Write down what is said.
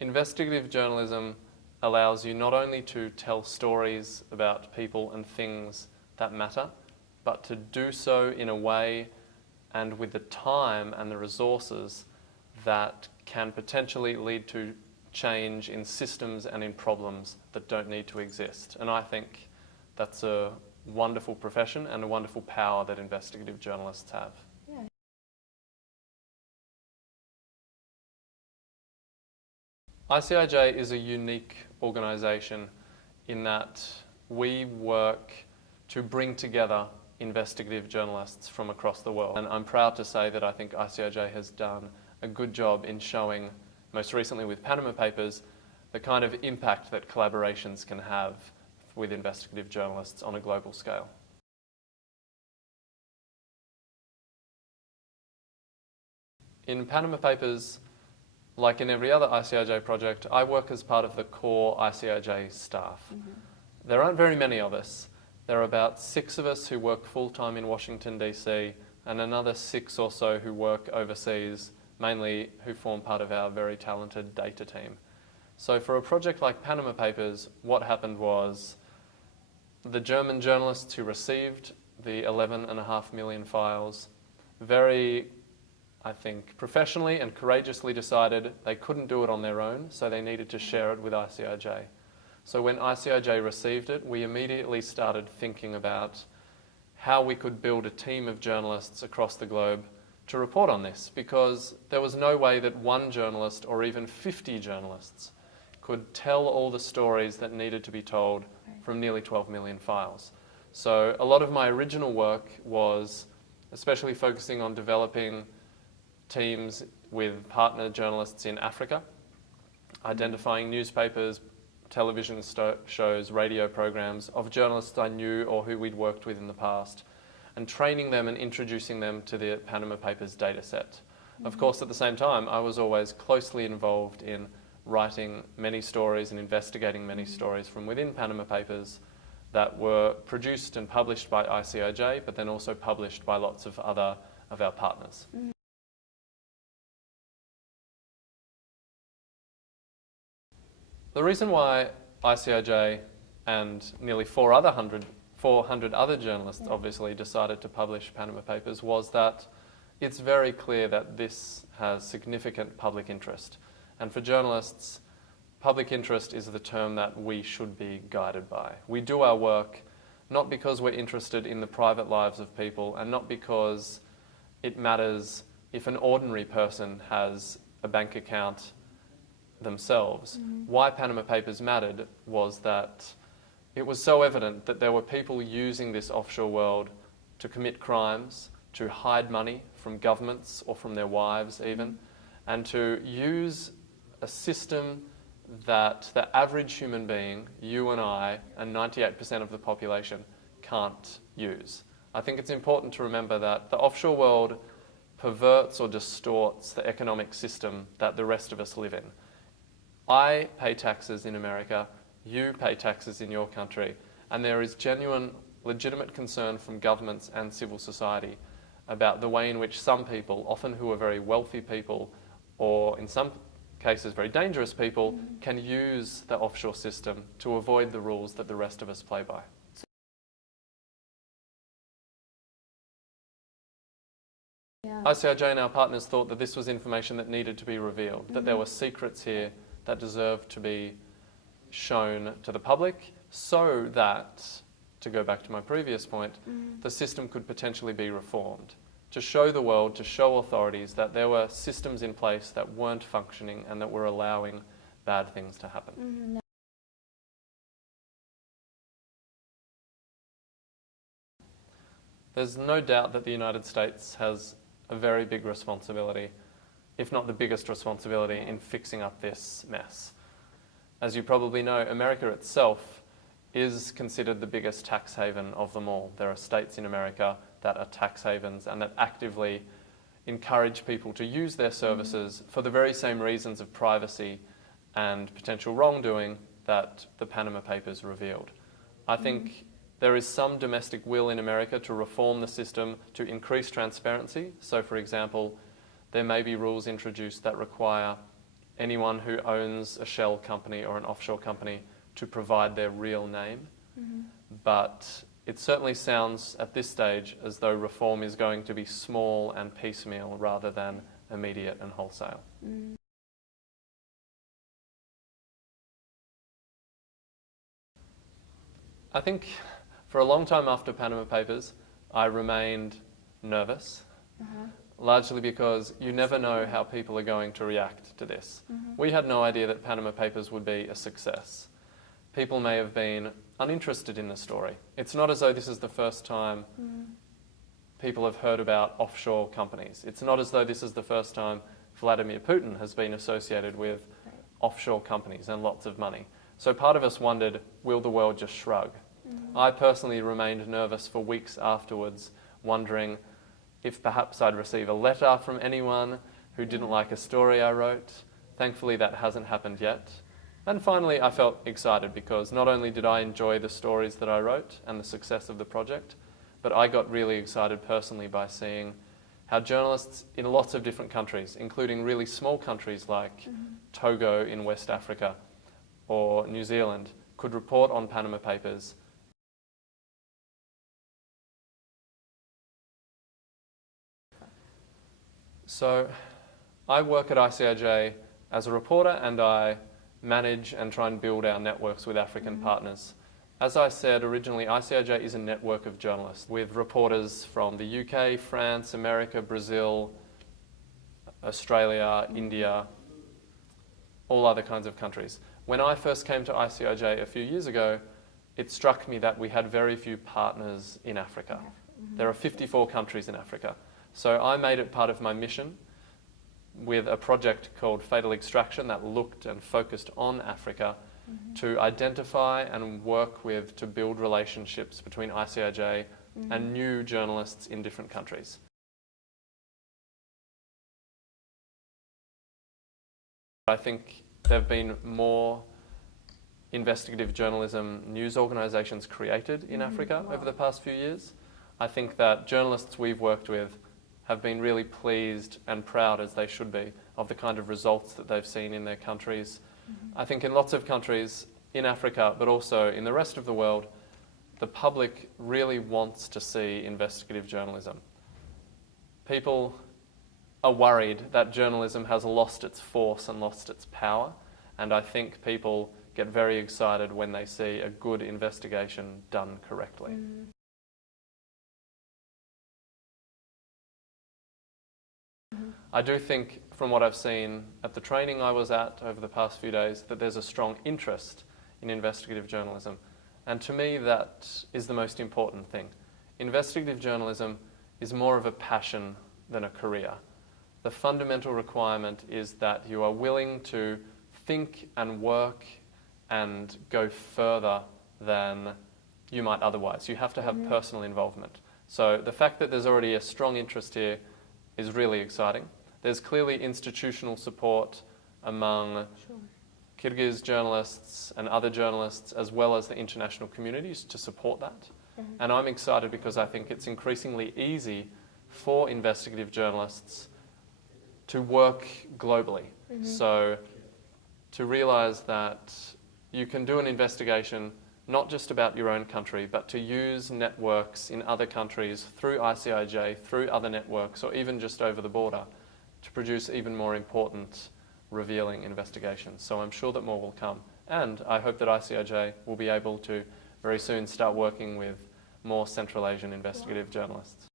Investigative journalism allows you not only to tell stories about people and things that matter, but to do so in a way and with the time and the resources that can potentially lead to change in systems and in problems that don't need to exist. And I think that's a wonderful profession and a wonderful power that investigative journalists have. Yeah. ICIJ is a unique organisation in that we work to bring together investigative journalists from across the world. And I'm proud to say that I think ICIJ has done a good job in showing, most recently with Panama Papers, the kind of impact that collaborations can have with investigative journalists on a global scale. In Panama Papers, like in every other ICIJ project, I work as part of the core ICIJ staff. Mm-hmm. There aren't very many of us. There are about 6 of us who work full-time in Washington, DC, and another 6 or so who work overseas, mainly who form part of our very talented data team. So for a project like Panama Papers, what happened was the German journalists who received the 11.5 million files very, I think, professionally and courageously decided they couldn't do it on their own, so they needed to share it with ICIJ. So when ICIJ received it, we immediately started thinking about how we could build a team of journalists across the globe to report on this, because there was no way that one journalist or even 50 journalists could tell all the stories that needed to be told from nearly 12 million files. So a lot of my original work was especially focusing on developing teams with partner journalists in Africa, identifying newspapers, television shows, radio programs of journalists I knew or who we'd worked with in the past, and training them and introducing them to the Panama Papers data set. Mm-hmm. Of course, at the same time, I was always closely involved in writing many stories and investigating many stories from within Panama Papers that were produced and published by ICIJ, but then also published by lots of other of our partners. Mm-hmm. The reason why ICIJ and nearly 400 other journalists obviously decided to publish Panama Papers was that it's very clear that this has significant public interest. And for journalists, public interest is the term that we should be guided by. We do our work not because we're interested in the private lives of people and not because it matters if an ordinary person has a bank account themselves. Mm-hmm. Why Panama Papers mattered was that it was so evident that there were people using this offshore world to commit crimes, to hide money from governments or from their wives even, and to use a system that the average human being, you and I, and 98% of the population can't use. I think it's important to remember that the offshore world perverts or distorts the economic system that the rest of us live in. I pay taxes in America, you pay taxes in your country, and there is genuine, legitimate concern from governments and civil society about the way in which some people, often who are very wealthy people, or in some cases very dangerous people, can use the offshore system to avoid the rules that the rest of us play by. Yeah. ICIJ and our partners thought that this was information that needed to be revealed, that there were secrets here that deserve to be shown to the public so that, to go back to my previous point, the system could potentially be reformed, to show the world, to show authorities that there were systems in place that weren't functioning and that were allowing bad things to happen. Mm-hmm. There's no doubt that the United States has a very big responsibility, if not the biggest responsibility, in fixing up this mess. As you probably know, America itself is considered the biggest tax haven of them all. There are states in America that are tax havens and that actively encourage people to use their services for the very same reasons of privacy and potential wrongdoing that the Panama Papers revealed. I think there is some domestic will in America to reform the system to increase transparency. So, for example, there may be rules introduced that require anyone who owns a shell company or an offshore company to provide their real name. But it certainly sounds at this stage as though reform is going to be small and piecemeal rather than immediate and wholesale. I think for a long time after Panama Papers, I remained nervous, largely because you never know how people are going to react to this. We had no idea that Panama Papers would be a success. People may have been uninterested in the story. It's not as though this is the first time people have heard about offshore companies. It's not as though this is the first time Vladimir Putin has been associated with offshore companies and lots of money. So part of us wondered, will the world just shrug? I personally remained nervous for weeks afterwards, wondering if perhaps I'd receive a letter from anyone who didn't like a story I wrote. Thankfully, that hasn't happened yet. And finally, I felt excited because not only did I enjoy the stories that I wrote and the success of the project, but I got really excited personally by seeing how journalists in lots of different countries, including really small countries like Togo in West Africa or New Zealand, could report on Panama Papers. So I work at ICIJ as a reporter, and I manage and try and build our networks with African partners. As I said originally, ICIJ is a network of journalists with reporters from the UK, France, America, Brazil, Australia, India, all other kinds of countries. When I first came to ICIJ a few years ago, it struck me that we had very few partners in Africa. There are 54 countries in Africa. So I made it part of my mission with a project called Fatal Extraction that looked and focused on Africa to identify and work with to build relationships between ICIJ and new journalists in different countries. I think there have been more investigative journalism news organisations created in Africa over the past few years. I think that journalists we've worked with have been really pleased and proud, as they should be, of the kind of results that they've seen in their countries. I think in lots of countries in Africa, but also in the rest of the world, the public really wants to see investigative journalism. People are worried that journalism has lost its force and lost its power, and I think people get very excited when they see a good investigation done correctly. I do think, from what I've seen at the training I was at over the past few days, that there's a strong interest in investigative journalism. And to me, that is the most important thing. Investigative journalism is more of a passion than a career. The fundamental requirement is that you are willing to think and work and go further than you might otherwise. You have to have personal involvement. So the fact that there's already a strong interest here is really exciting. There's clearly institutional support among Kyrgyz journalists and other journalists, as well as the international communities, to support that. And I'm excited because I think it's increasingly easy for investigative journalists to work globally. So to realise that you can do an investigation not just about your own country, but to use networks in other countries through ICIJ, through other networks, or even just over the border, to produce even more important, revealing investigations. So I'm sure that more will come. And I hope that ICIJ will be able to very soon start working with more Central Asian investigative journalists.